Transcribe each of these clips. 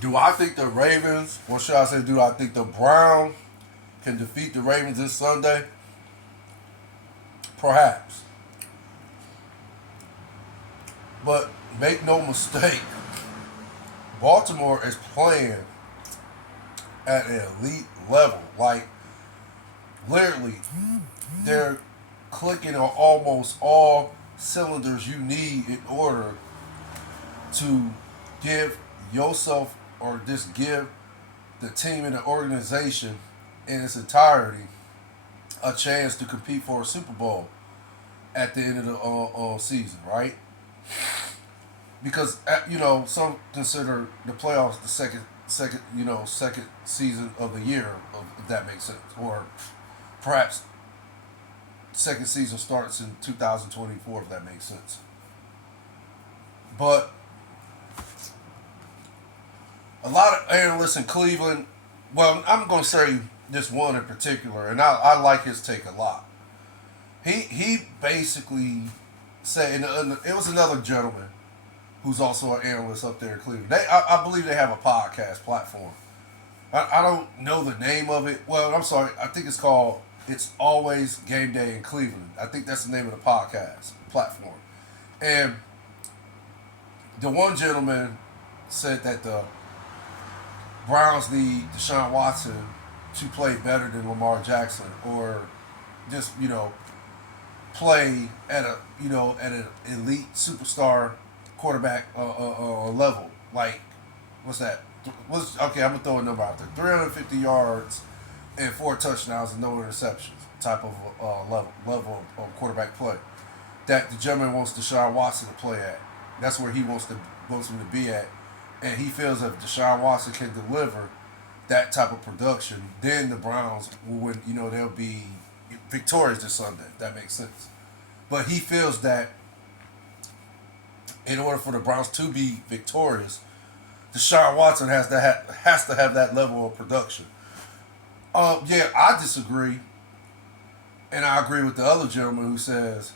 Do I think the Ravens, or should I say, do I think the Browns can defeat the Ravens this Sunday? Perhaps. But make no mistake, Baltimore is playing at an elite level. Like, literally, they're clicking on almost all cylinders you need in order to give yourself or just give the team and the organization in its entirety a chance to compete for a Super Bowl at the end of the season, right? Because some consider the playoffs the second season of the year, if that makes sense, or perhaps second season starts in 2024, if that makes sense. But a lot of analysts in Cleveland, well, I'm going to say this one in particular, and I like his take a lot. He basically said, and it was another gentleman who's also an analyst up there in Cleveland. I believe they have a podcast platform. I don't know the name of it. Well, I'm sorry. I think it's called It's Always Game Day in Cleveland. I think that's the name of the podcast platform. And the one gentleman said that the Browns need Deshaun Watson to play better than Lamar Jackson, or just play at an elite superstar quarterback level. Like, what's that? Okay? I'm gonna throw a number out there: 350 yards and 4 touchdowns and no interceptions. Type of level of quarterback play that the gentleman wants Deshaun Watson to play at. That's where he wants him to be at, and he feels if Deshaun Watson can deliver that type of production, then the Browns will win. They'll be victorious this Sunday. If that makes sense. But he feels that in order for the Browns to be victorious, Deshaun Watson has to have that level of production. Yeah, I disagree, and I agree with the other gentleman who says,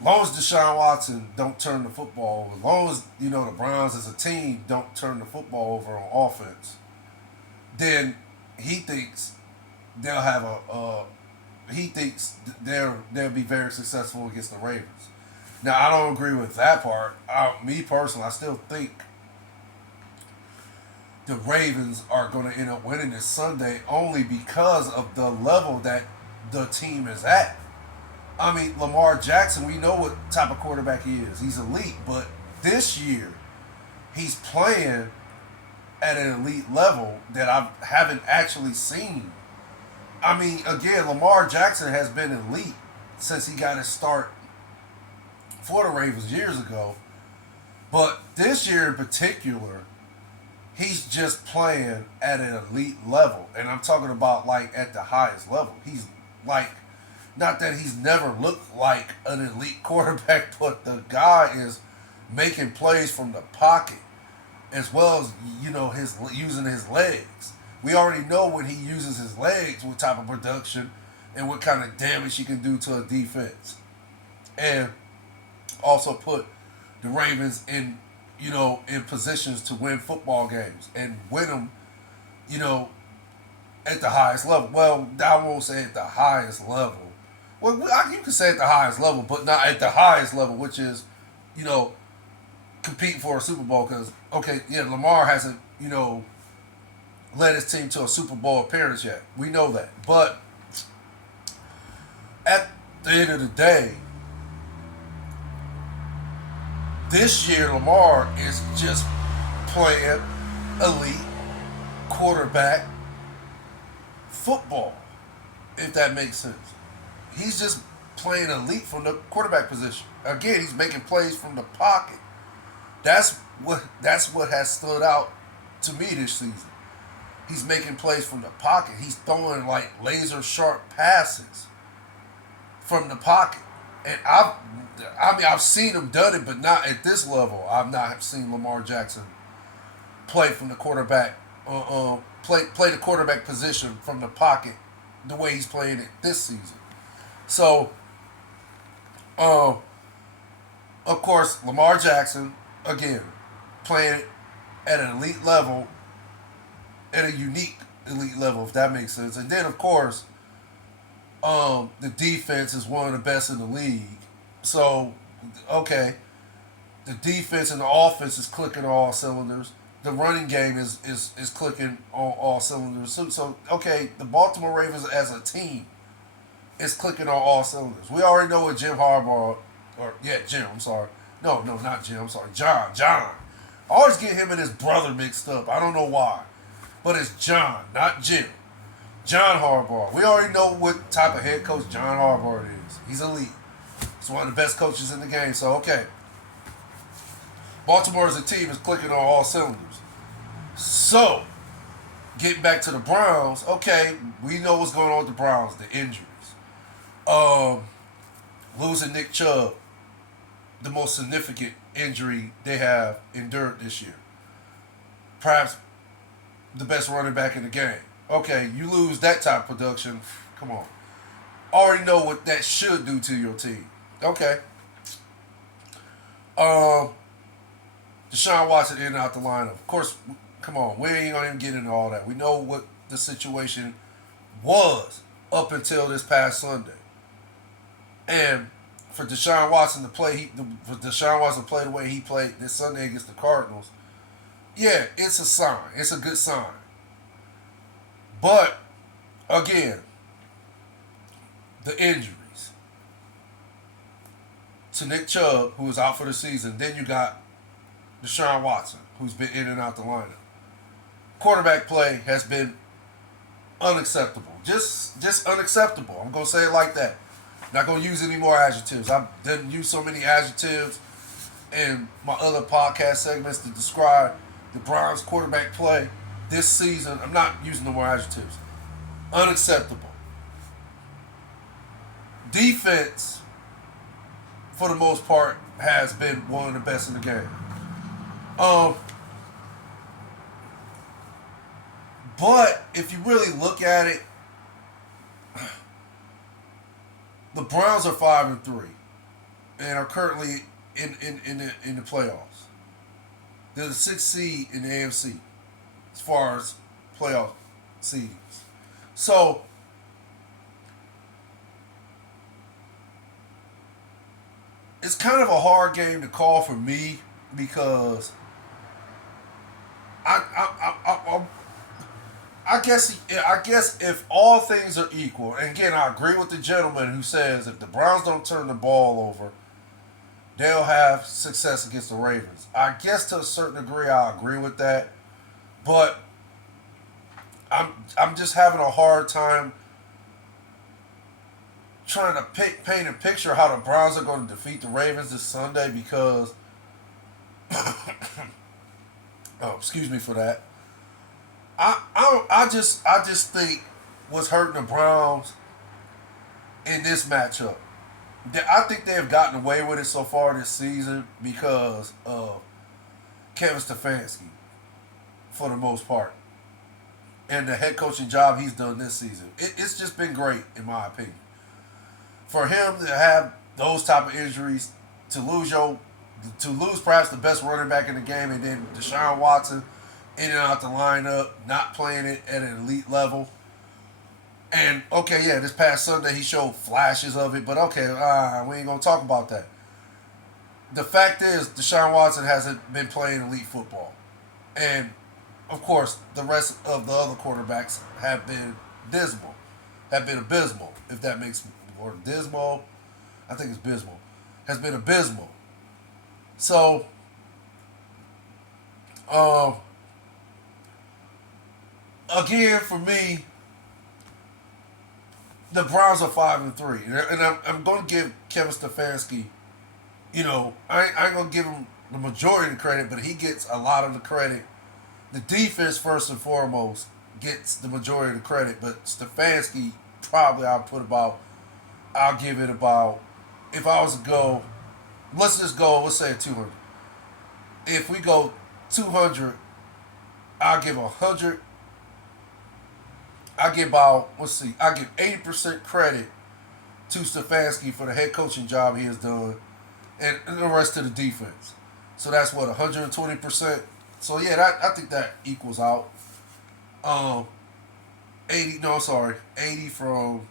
as long as Deshaun Watson don't turn the football over, as long as the Browns as a team don't turn the football over on offense, then he thinks they'll have he thinks they'll be very successful against the Ravens. Now, I don't agree with that part. Me personally, I still think the Ravens are going to end up winning this Sunday only because of the level that the team is at. I mean, Lamar Jackson, we know what type of quarterback he is. He's elite, but this year he's playing at an elite level that I haven't actually seen. I mean, again, Lamar Jackson has been elite since he got his start for the Ravens years ago. But this year in particular, he's just playing at an elite level. And I'm talking about like at the highest level. He's like, not that he's never looked like an elite quarterback, but the guy is making plays from the pocket as well as his using his legs. We already know when he uses his legs what type of production and what kind of damage he can do to a defense, and also put the Ravens in positions to win football games and win them you know at the highest level. Well, I won't say at the highest level. Well, you can say at the highest level, but not at the highest level, which is you know competing for a Super Bowl. Because okay, yeah, Lamar hasn't led his team to a Super Bowl appearance yet. We know that. But at the end of the day, this year Lamar is just playing elite quarterback football, if that makes sense. He's just playing elite from the quarterback position. Again, he's making plays from the pocket. That's what has stood out to me this season. He's making plays from the pocket. He's throwing like laser sharp passes from the pocket. And I've seen him done it, but not at this level. I've not seen Lamar Jackson play from the quarterback, play the quarterback position from the pocket the way he's playing it this season. So, of course, Lamar Jackson again playing at an elite level, at a unique elite level, if that makes sense. And then, of course, the defense is one of the best in the league. So, okay, the defense and the offense is clicking on all cylinders. The running game is clicking on all cylinders. So, okay, the Baltimore Ravens as a team is clicking on all cylinders. We already know what Jim Harbaugh, Jim, I'm sorry. No, not Jim, I'm sorry. John. I always get him and his brother mixed up. I don't know why. But it's John, not Jim. John Harbaugh. We already know what type of head coach John Harbaugh is. He's elite. He's one of the best coaches in the game. So, okay. Baltimore as a team is clicking on all cylinders. So, getting back to the Browns, okay, we know what's going on with the Browns, the injuries. Losing Nick Chubb, the most significant injury they have endured this year. Perhaps the best running back in the game. Okay, you lose that type of production. Come on. Already know what that should do to your team. Okay. Deshaun Watson in and out the lineup. Of course, come on. We ain't going to even get into all that. We know what the situation was up until this past Sunday. And for Deshaun Watson to play, the way he played this Sunday against the Cardinals, yeah, it's a sign. It's a good sign. But again, the injuries to Nick Chubb, who is out for the season. Then you got Deshaun Watson, who's been in and out the lineup. Quarterback play has been unacceptable. Just unacceptable. I'm gonna say it like that. Not gonna use any more adjectives. I didn't use so many adjectives in my other podcast segments to describe the Browns quarterback play this season. I'm not using no more adjectives. Unacceptable. Defense, for the most part, has been one of the best in the game. But if you really look at it, the Browns are 5-3 and are currently in the playoffs. They're the 6th seed in the AFC as far as playoff seedings. So it's kind of a hard game to call for me because I guess if all things are equal, and again, I agree with the gentleman who says if the Browns don't turn the ball over, they'll have success against the Ravens. I guess to a certain degree, I agree with that, but I'm just having a hard time trying to paint a picture of how the Browns are going to defeat the Ravens this Sunday because, excuse me for that. I just think what's hurting the Browns in this matchup. I think they have gotten away with it so far this season because of Kevin Stefanski, for the most part, and the head coaching job he's done this season. It's just been great, in my opinion. For him to have those type of injuries, to lose perhaps the best running back in the game, and then Deshaun Watson in and out the lineup, not playing it at an elite level. And, okay, yeah, this past Sunday he showed flashes of it, but okay, we ain't going to talk about that. The fact is, Deshaun Watson hasn't been playing elite football. And, of course, the rest of the other quarterbacks have been abysmal, if that makes or dismal. I think it's abysmal. Has been abysmal. So, again, for me, the Browns are 5-3, and I'm going to give Kevin Stefanski, I ain't going to give him the majority of the credit, but he gets a lot of the credit. The defense, first and foremost, gets the majority of the credit, but Stefanski, probably I'll give it about, if I was to go, let's say 200. If we go 200, I'll give 100. I give 80% credit to Stefanski for the head coaching job he has done, and the rest to the defense. So that's what, 120% So yeah, that I think that equals out. Um, 80. No, sorry, 80 from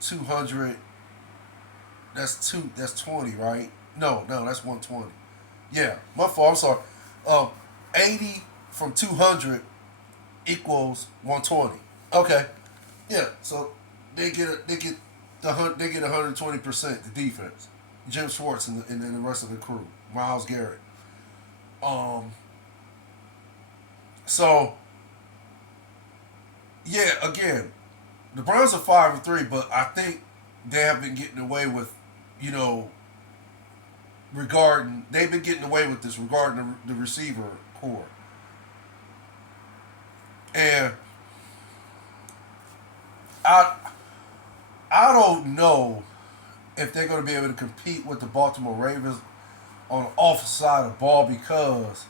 200. That's 20, right? No, no, that's 120. Yeah, my fault. I'm sorry. Um, 80 from 200 equals 120. Okay. Yeah. So they get 120% the defense. Jim Schwartz and the rest of the crew. Miles Garrett. Um. So yeah, again, the Browns are 5-3, but I think they have been getting away with, you know, regarding they've been getting away with this regarding the receiver core, and I I don't know if they're going to be able to compete with the Baltimore Ravens on the offensive side of the ball because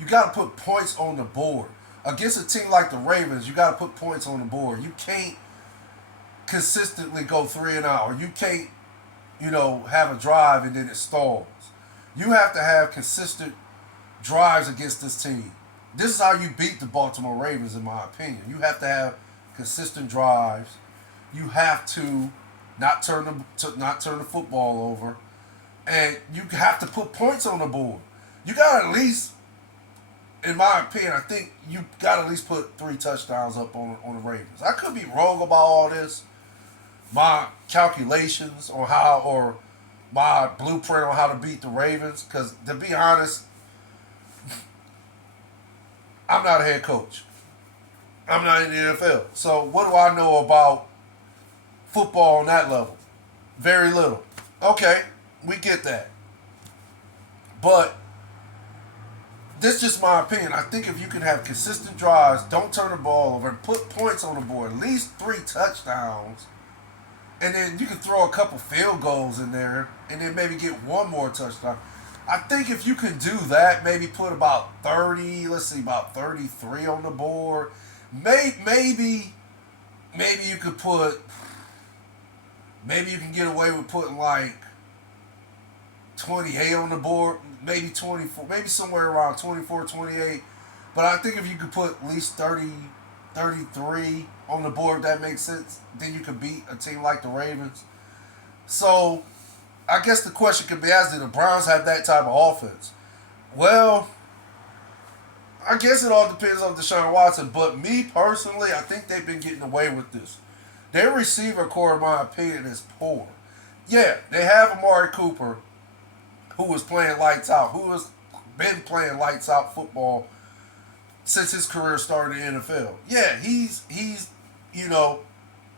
you got to put points on the board against a team like the Ravens. You got to put points on the board. You can't consistently go 3-and-out, or you can't have a drive and then it stalls. You have to have consistent drives against this team. This is how you beat the Baltimore Ravens, in my opinion. You have to have consistent drives. You have to not turn the football over, and you have to put points on the board. You got to at least, in my opinion, I think you got to at least put 3 touchdowns up on the Ravens. I could be wrong about all this. My calculations on how, or my blueprint on how to beat the Ravens, because to be honest, I'm not a head coach. I'm not in the NFL. So what do I know about football on that level? Very little. Okay, we get that. But this is just my opinion. I think if you can have consistent drives, don't turn the ball over, and put points on the board, at least 3 touchdowns, and then you can throw a couple field goals in there, and then maybe get one more touchdown. I think if you can do that, maybe put about 30, let's see, about 33 on the board. Maybe you could put, maybe you can get away with putting like 28 on the board, maybe 24, maybe somewhere around 24, 28. But I think if you could put at least 30, 33 on the board, if that makes sense, then you could beat a team like the Ravens. So I guess the question could be asked, do the Browns have that type of offense? Well, I guess it all depends on Deshaun Watson, but me personally, I think they've been getting away with this. Their receiver core, in my opinion, is poor. Yeah, they have Amari Cooper, who was playing lights out, who has been playing lights out football since his career started in the NFL. Yeah, he's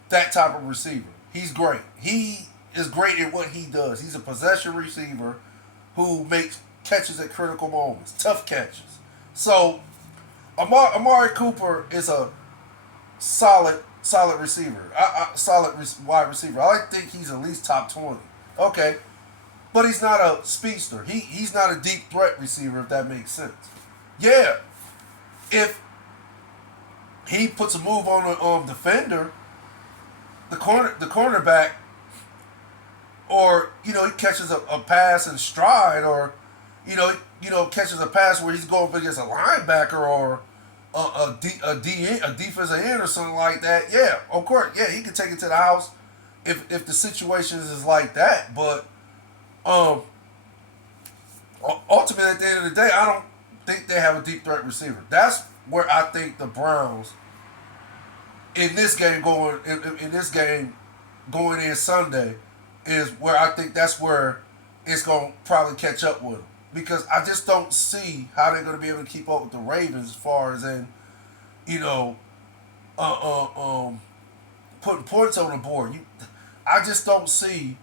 that type of receiver. He's great. He is great at what he does. He's a possession receiver who makes catches at critical moments, tough catches. So Amari Cooper is a solid receiver, wide receiver. I think he's at least top 20. Okay, but he's not a speedster. He's not a deep threat receiver, if that makes sense. Yeah, if he puts a move on a defender, the cornerback, or he catches a pass in stride, or catches a pass where he's going up against a linebacker or a defensive end or something like that. Yeah, of course, yeah, he can take it to the house if the situation is like that. But um, ultimately, at the end of the day, I don't think they have a deep threat receiver. That's where I think the Browns in this game going in Sunday is where I think that's where it's going to probably catch up with them, because I just don't see how they're going to be able to keep up with the Ravens as far as in you know uh, uh, um putting points on the board. I just don't see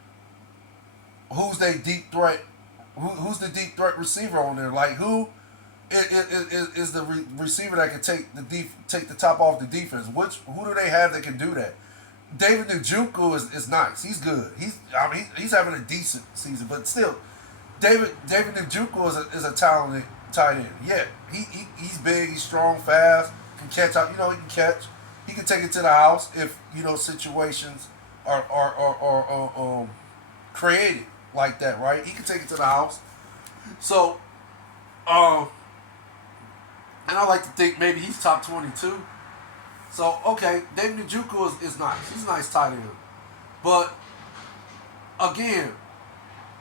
who's their deep threat. Who's the deep threat receiver on there? Like who is the receiver that can take the top off the defense? Who do they have that can do that? David Njoku is nice. He's good. He's having a decent season, but still, David Njoku is a talented tight end. Yeah, he's big. He's strong, fast. Can catch out. He can catch. He can take it to the house if situations are created like that. Right? He can take it to the house. So Um, and I like to think maybe he's top 22. So okay, David Njoku is nice. He's a nice tight end. But again,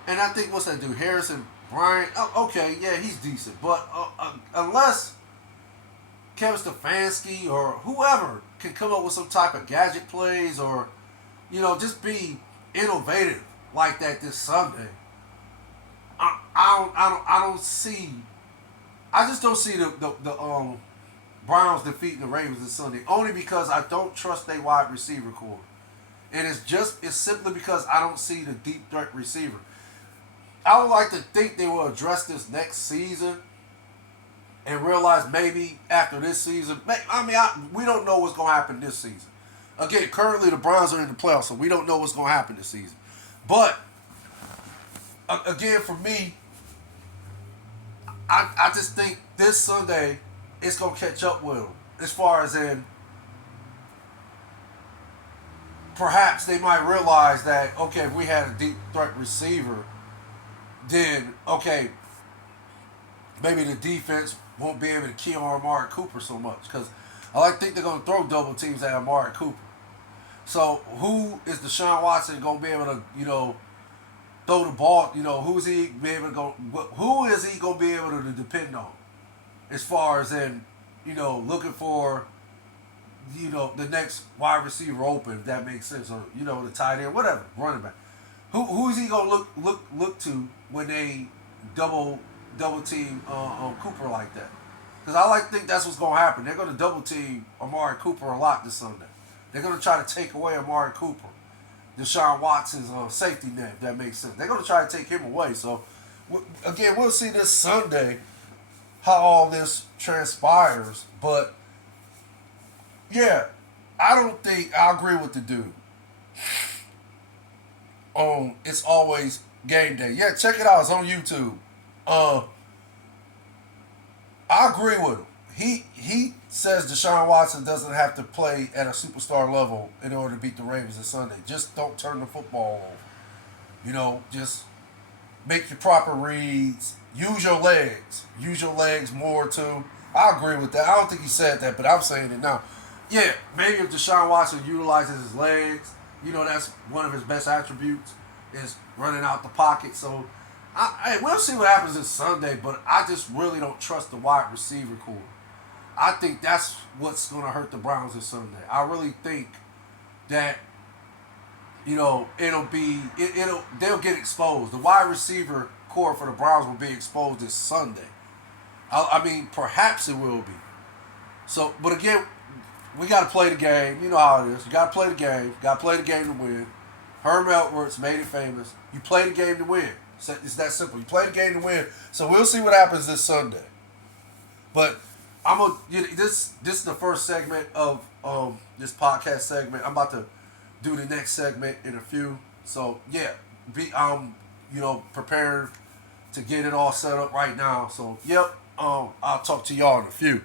and I think what's that dude, Harrison Bryant? Oh, okay, yeah, he's decent. But unless Kevin Stefanski or whoever can come up with some type of gadget plays or just be innovative like that this Sunday, I don't see. I just don't see the Browns defeating the Ravens this Sunday. Only because I don't trust their wide receiver core, and it's simply because I don't see the deep threat receiver. I would like to think they will address this next season and realize maybe after this season. We don't know what's going to happen this season. Again, currently the Browns are in the playoffs, so we don't know what's going to happen this season. But again, for me, I just think this Sunday it's going to catch up with them. As far as in, perhaps they might realize that, okay, if we had a deep threat receiver, then, okay, maybe the defense won't be able to key on Amari Cooper so much. Because I think they're going to throw double teams at Amari Cooper. So who is Deshaun Watson going to be able to, throw the ball? Who is he be able to go? Who is he going to be able to depend on? As far as in, looking for, the next wide receiver open, if that makes sense, or the tight end, whatever, running back. Who is he going to look to when they double team Cooper like that? Because I think that's what's going to happen. They're going to double team Amari Cooper a lot this Sunday. They're going to try to take away Amari Cooper, Deshaun Watson's safety net, if that makes sense. They're going to try to take him away. So, again, we'll see this Sunday how all this transpires. But, yeah, I don't think I agree with the dude. It's always game day. Yeah, check it out. It's on YouTube. I agree with him. He says Deshaun Watson doesn't have to play at a superstar level in order to beat the Ravens this Sunday. Just don't turn the football over. Just make your proper reads. Use your legs. Use your legs more too. I agree with that. I don't think he said that, but I'm saying it now. Yeah, maybe if Deshaun Watson utilizes his legs, that's one of his best attributes is running out the pocket. So we'll see what happens this Sunday, but I just really don't trust the wide receiver core. I think that's what's going to hurt the Browns this Sunday. I really think that they'll get exposed. The wide receiver core for the Browns will be exposed this Sunday. Perhaps it will be. So, but again, we got to play the game. You know how it is. You got to play the game. Got to play the game to win. Herm Edwards made it famous. You play the game to win. It's that simple. You play the game to win. So we'll see what happens this Sunday. But this is the first segment of this podcast segment. I'm about to do the next segment in a few. So yeah, prepared to get it all set up right now. So yep, I'll talk to y'all in a few.